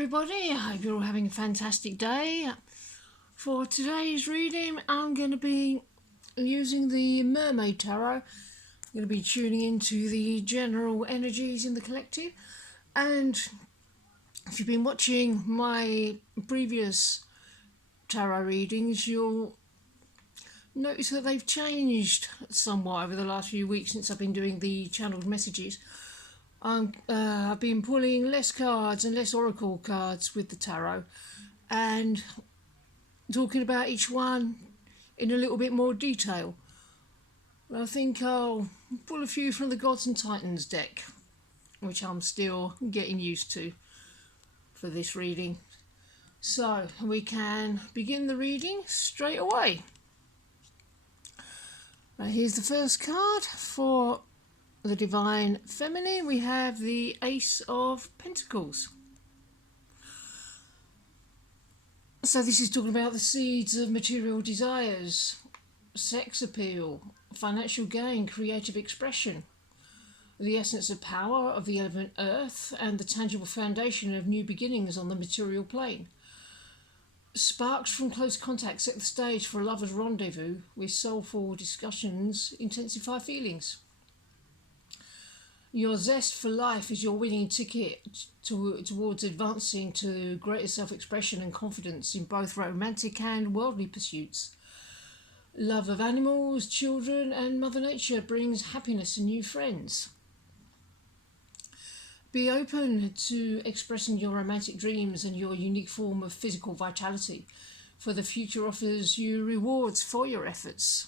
everybody, I hope you're all having a fantastic day. For today's reading, I'm going to be using the Mermaid Tarot. I'm going to be tuning into the general energies in the collective. And if you've been watching my previous tarot readings, you'll notice that they've changed somewhat over the last few weeks since I've been doing the channeled messages. I've been pulling less cards and less oracle cards with the tarot and talking about each one in a little bit more detail. I think I'll pull a few from the Gods and Titans deck, which I'm still getting used to for this reading. So we can begin the reading straight away. Here's the first card for the Divine Feminine. We have the Ace of Pentacles. So this is talking about the seeds of material desires, sex appeal, financial gain, creative expression, the essence of power of the element Earth, and the tangible foundation of new beginnings on the material plane. Sparks from close contact set the stage for a lover's rendezvous, with soulful discussions intensify feelings. Your zest for life is your winning ticket towards advancing to greater self-expression and confidence in both romantic and worldly pursuits. Love of animals, children, and Mother Nature brings happiness and new friends. Be open to expressing your romantic dreams and your unique form of physical vitality, for the future offers you rewards for your efforts.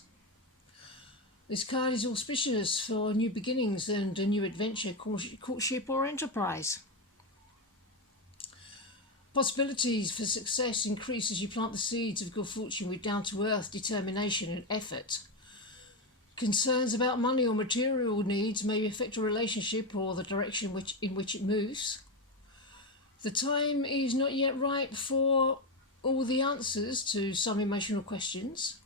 This card is auspicious for new beginnings and a new adventure, courtship or enterprise. Possibilities for success increase as you plant the seeds of good fortune with down-to-earth determination and effort. Concerns about money or material needs may affect a relationship or the direction in which it moves. The time is not yet ripe for all the answers to some emotional questions.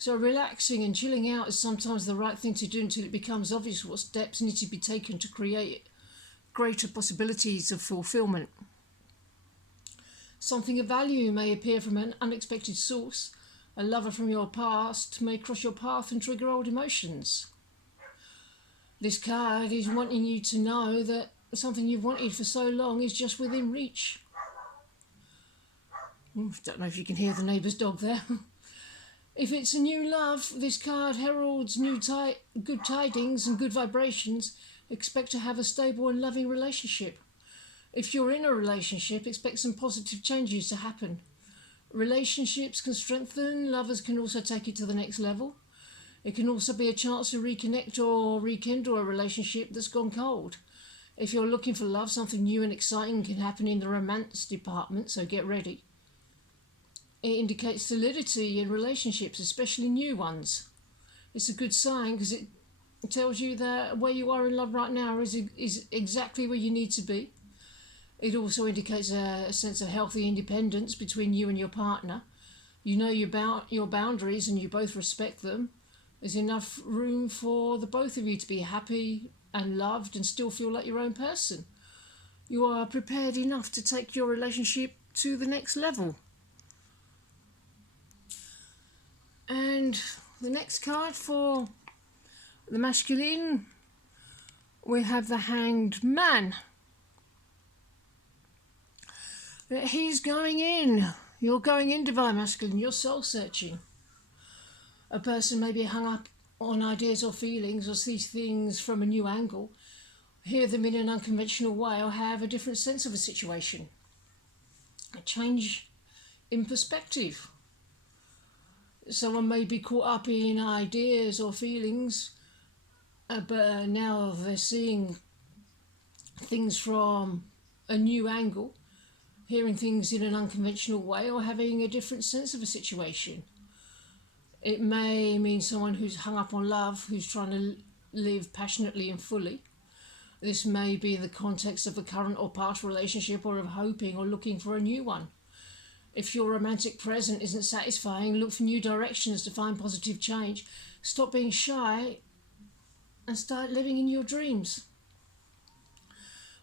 So relaxing and chilling out is sometimes the right thing to do until it becomes obvious what steps need to be taken to create greater possibilities of fulfillment. Something of value may appear from an unexpected source. A lover from your past may cross your path and trigger old emotions. This card is wanting you to know that something you've wanted for so long is just within reach. Don't know if you can hear the neighbour's dog there. If it's a new love, this card heralds good tidings and good vibrations. Expect to have a stable and loving relationship. If you're in a relationship, expect some positive changes to happen. Relationships can strengthen, lovers can also take it to the next level. It can also be a chance to reconnect or rekindle a relationship that's gone cold. If you're looking for love, something new and exciting can happen in the romance department, so get ready. It indicates solidity in relationships, especially new ones. It's a good sign because it tells you that where you are in love right now is exactly where you need to be. It also indicates a sense of healthy independence between you and your partner. You know your boundaries and you both respect them. There's enough room for the both of you to be happy and loved and still feel like your own person. You are prepared enough to take your relationship to the next level. And the next card for the masculine, we have the Hanged Man. He's going in. You're going in, Divine Masculine. You're soul searching. A person may be hung up on ideas or feelings or sees things from a new angle, hear them in an unconventional way, or have a different sense of a situation. A change in perspective. Someone may be caught up in ideas or feelings, but now they're seeing things from a new angle, hearing things in an unconventional way, or having a different sense of a situation. It may mean someone who's hung up on love, who's trying to live passionately and fully. This may be in the context of a current or past relationship, or of hoping or looking for a new one. If your romantic present isn't satisfying, look for new directions to find positive change. Stop being shy and start living in your dreams.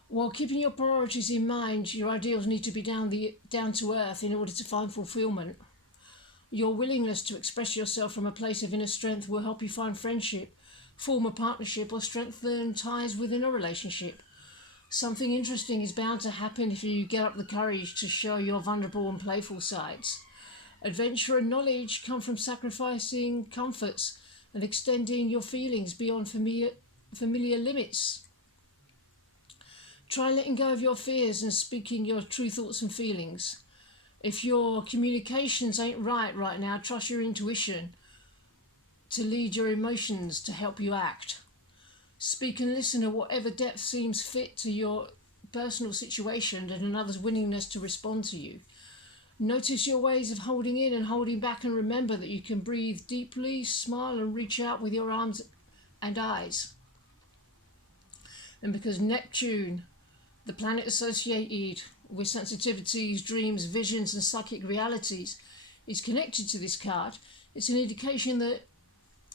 While keeping your priorities in mind, your ideals need to be down to earth in order to find fulfillment. Your willingness to express yourself from a place of inner strength will help you find friendship, form a partnership, or strengthen ties within a relationship. Something interesting is bound to happen if you get up the courage to show your vulnerable and playful sides. Adventure and knowledge come from sacrificing comforts and extending your feelings beyond familiar limits. Try letting go of your fears and speaking your true thoughts and feelings. If your communications ain't right now, trust your intuition to lead your emotions to help you act. Speak and listen at whatever depth seems fit to your personal situation and another's willingness to respond to you. Notice your ways of holding in and holding back, and remember that you can breathe deeply, smile and reach out with your arms and eyes. And because Neptune, the planet associated with sensitivities, dreams, visions and psychic realities, is connected to this card, it's an indication that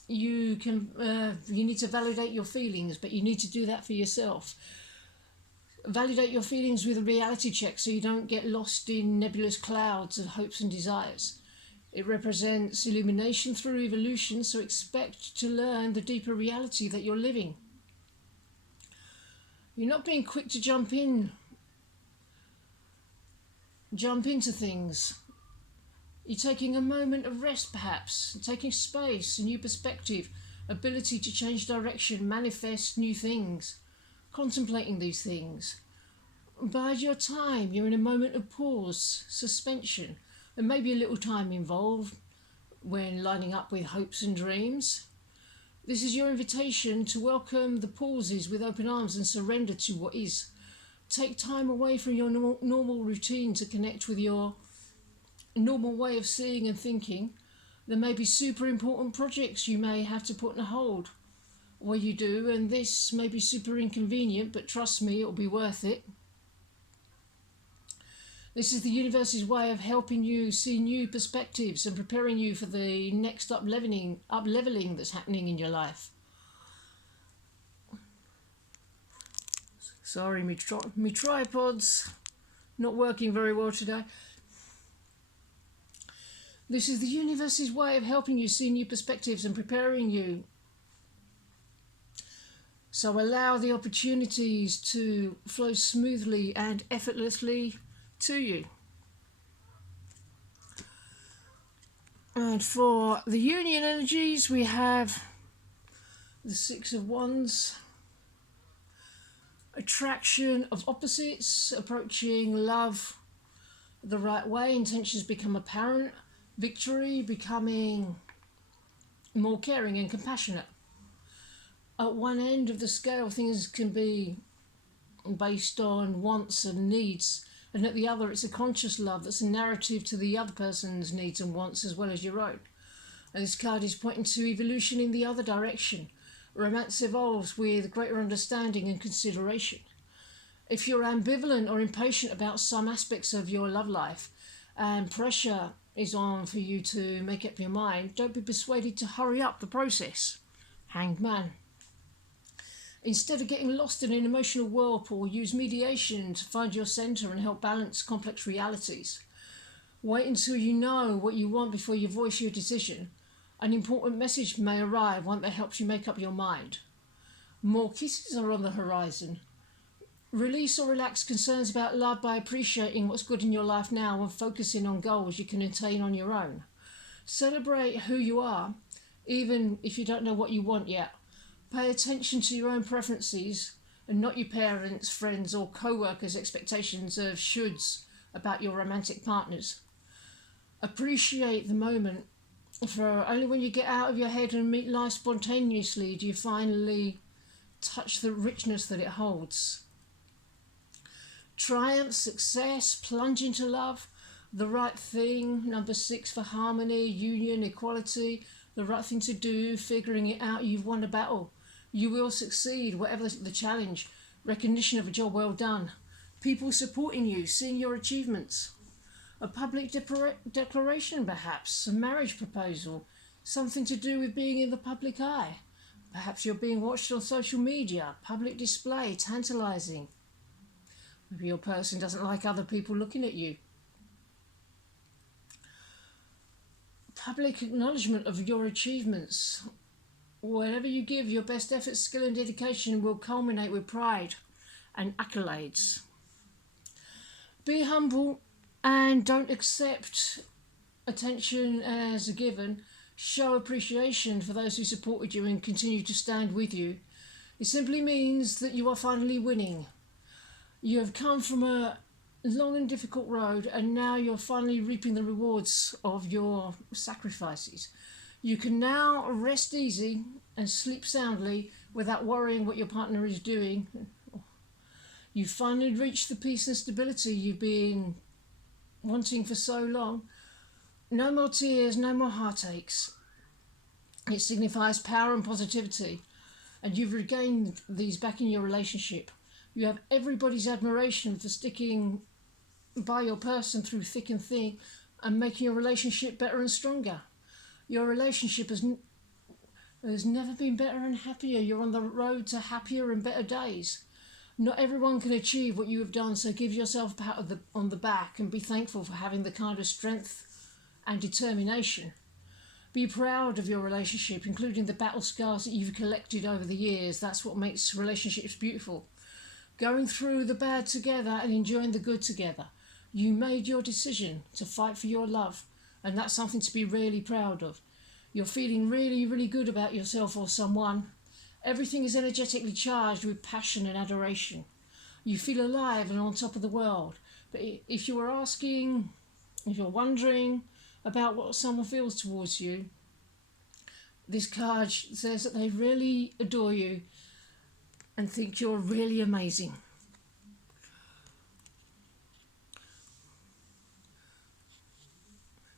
you need to validate your feelings, but you need to do that for yourself. Validate your feelings with a reality check so you don't get lost in nebulous clouds of hopes and desires. It represents illumination through evolution, so expect to learn the deeper reality that you're living. You're not being quick to jump into things. You're taking a moment of rest, perhaps, taking space, a new perspective, ability to change direction, manifest new things, contemplating these things. Bide your time. You're in a moment of pause, suspension, and maybe a little time involved when lining up with hopes and dreams. This is your invitation to welcome the pauses with open arms and surrender to what is. Take time away from your normal routine to connect with your normal way of seeing and thinking. There may be super important projects you may have to put on hold. Well, you do, and this may be super inconvenient, but trust me, it'll be worth it. This is the universe's way of helping you see new perspectives and preparing you for the next up-leveling that's happening in your life. Sorry, me tripod's not working very well today. This is the universe's way of helping you see new perspectives and preparing you. So allow the opportunities to flow smoothly and effortlessly to you. And for the union energies, we have the Six of Wands, attraction of opposites, approaching love the right way, intentions become apparent, victory becoming more caring and compassionate. At one end of the scale, things can be based on wants and needs, and at the other, it's a conscious love that's a narrative to the other person's needs and wants as well as your own. And this card is pointing to evolution in the other direction. Romance evolves with greater understanding and consideration. If you're ambivalent or impatient about some aspects of your love life and pressure is on for you to make up your mind, don't be persuaded to hurry up the process. Hanged Man. Instead of getting lost in an emotional whirlpool, use mediation to find your centre and help balance complex realities. Wait until you know what you want before you voice your decision. An important message may arrive, one that helps you make up your mind. More kisses are on the horizon. Release or relax concerns about love by appreciating what's good in your life now and focusing on goals you can attain on your own. Celebrate who you are, even if you don't know what you want yet. Pay attention to your own preferences and not your parents, friends or co-workers' expectations of shoulds about your romantic partners. Appreciate the moment, for only when you get out of your head and meet life spontaneously do you finally touch the richness that it holds. Triumph, success, plunge into love, the right thing, number 6 for harmony, union, equality, the right thing to do, figuring it out, you've won a battle. You will succeed, whatever the challenge. Recognition of a job well done. People supporting you, seeing your achievements. A public declaration, perhaps. A marriage proposal. Something to do with being in the public eye. Perhaps you're being watched on social media. Public display, tantalising. Maybe your person doesn't like other people looking at you. Public acknowledgement of your achievements. Whatever you give, your best effort, skill and dedication will culminate with pride and accolades. Be humble and don't accept attention as a given. Show appreciation for those who supported you and continue to stand with you. It simply means that you are finally winning. You have come from a long and difficult road, and now you're finally reaping the rewards of your sacrifices. You can now rest easy and sleep soundly without worrying what your partner is doing. You've finally reached the peace and stability you've been wanting for so long. No more tears, no more heartaches. It signifies power and positivity, and you've regained these back in your relationship. You have everybody's admiration for sticking by your person through thick and thin and making your relationship better and stronger. Your relationship has never been better and happier. You're on the road to happier and better days. Not everyone can achieve what you have done, so give yourself a pat on the back and be thankful for having the kind of strength and determination. Be proud of your relationship, including the battle scars that you've collected over the years. That's what makes relationships beautiful. Going through the bad together and enjoying the good together. You made your decision to fight for your love, and that's something to be really proud of. You're feeling really, really good about yourself or someone. Everything is energetically charged with passion and adoration. You feel alive and on top of the world. But if you're wondering about what someone feels towards you, this card says that they really adore you and think you're really amazing.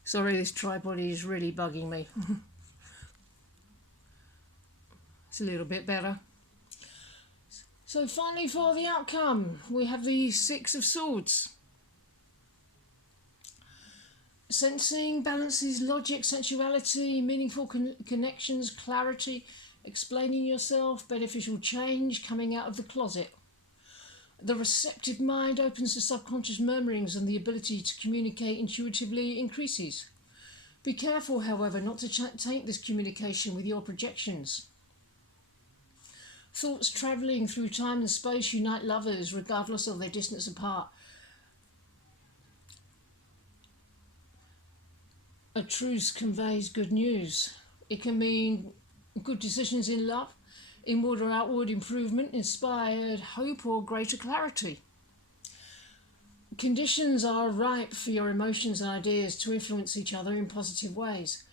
Sorry, this tripod is really bugging me. It's a little bit better. So finally, for the outcome, we have the Six of Swords. Sensing balances logic, sensuality, meaningful connections, clarity, explaining yourself, beneficial change, coming out of the closet. The receptive mind opens to subconscious murmurings, and the ability to communicate intuitively increases. Be careful, however, not to taint this communication with your projections. Thoughts travelling through time and space unite lovers regardless of their distance apart. A truce conveys good news. It can mean good decisions in love, inward or outward improvement, inspired hope or greater clarity. Conditions are ripe for your emotions and ideas to influence each other in positive ways.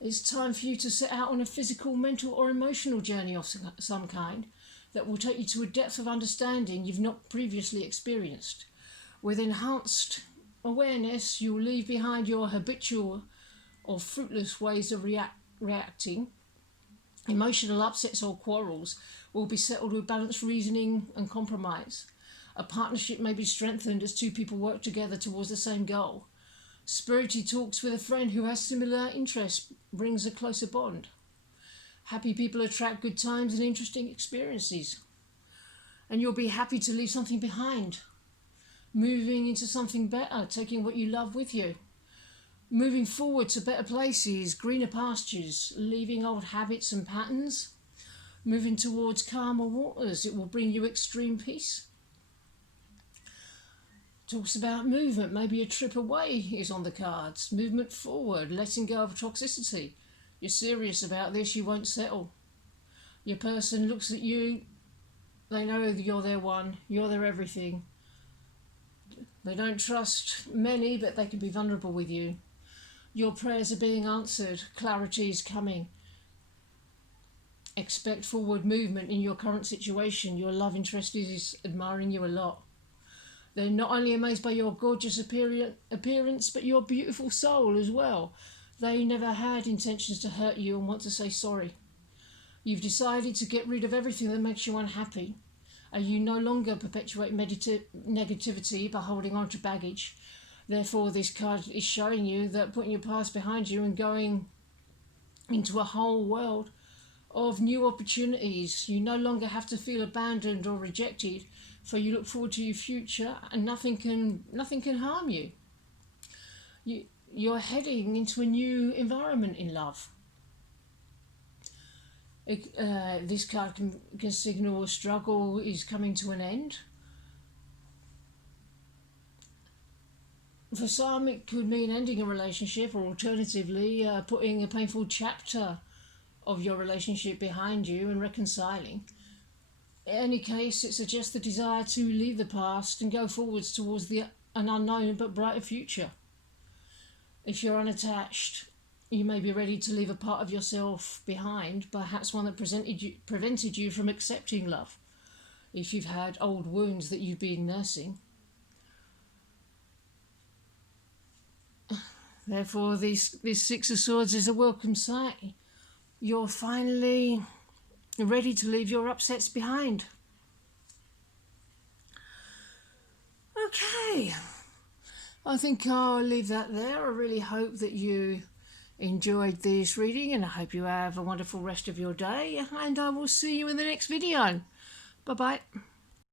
It's time for you to set out on a physical, mental or emotional journey of some kind that will take you to a depth of understanding you've not previously experienced. With enhanced awareness, you will leave behind your habitual or fruitless ways of reacting. Emotional upsets or quarrels will be settled with balanced reasoning and compromise. A partnership may be strengthened as two people work together towards the same goal. Spirited talks with a friend who has similar interests brings a closer bond. Happy people attract good times and interesting experiences. And you'll be happy to leave something behind. Moving into something better, taking what you love with you. Moving forward to better places, greener pastures, leaving old habits and patterns. Moving towards calmer waters, it will bring you extreme peace. Talks about movement, maybe a trip away is on the cards. Movement forward, letting go of toxicity. You're serious about this, you won't settle. Your person looks at you, they know you're their one, you're their everything. They don't trust many, but they can be vulnerable with you. Your prayers are being answered, clarity is coming. Expect forward movement in your current situation. Your love interest is admiring you a lot. They're not only amazed by your gorgeous appearance, but your beautiful soul as well. They never had intentions to hurt you and want to say sorry. You've decided to get rid of everything that makes you unhappy. And you no longer perpetuate negativity by holding on to baggage. Therefore, this card is showing you that putting your past behind you and going into a whole world of new opportunities. You no longer have to feel abandoned or rejected for you look forward to your future, and nothing can harm you. You're heading into a new environment in love. This card can signal a struggle is coming to an end. For some, it could mean ending a relationship, or alternatively, putting a painful chapter of your relationship behind you and reconciling. In any case, it suggests the desire to leave the past and go forwards towards an unknown but brighter future. If you're unattached, you may be ready to leave a part of yourself behind, perhaps one that prevented you from accepting love. If you've had old wounds that you've been nursing. Therefore, this Six of Swords is a welcome sight. You're finally ready to leave your upsets behind. Okay, I think I'll leave that there. I really hope that you enjoyed this reading, and I hope you have a wonderful rest of your day, and I will see you in the next video. Bye-bye.